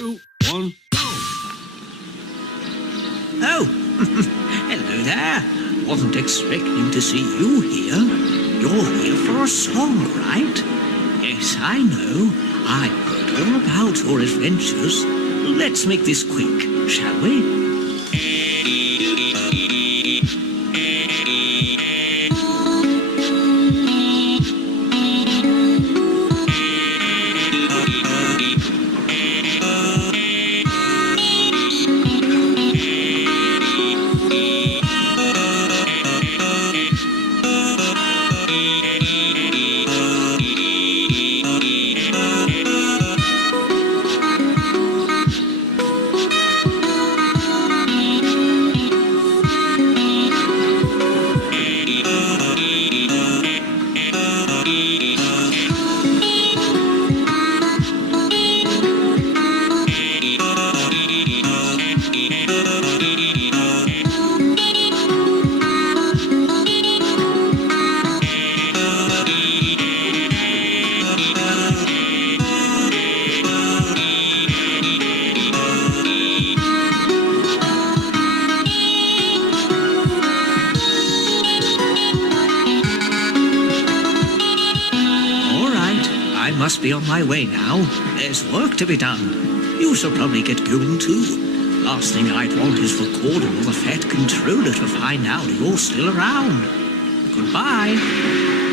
2, 1, go! Oh, hello there. Wasn't expecting to see you here. You're here for a song, right? Yes, I know. I heard all about your adventures. Let's make this quick, shall we? Must be on my way now. There's work to be done. You shall probably get going too. Last thing I'd want is for Cordon or the Fat Controller to find out you're still around. Goodbye.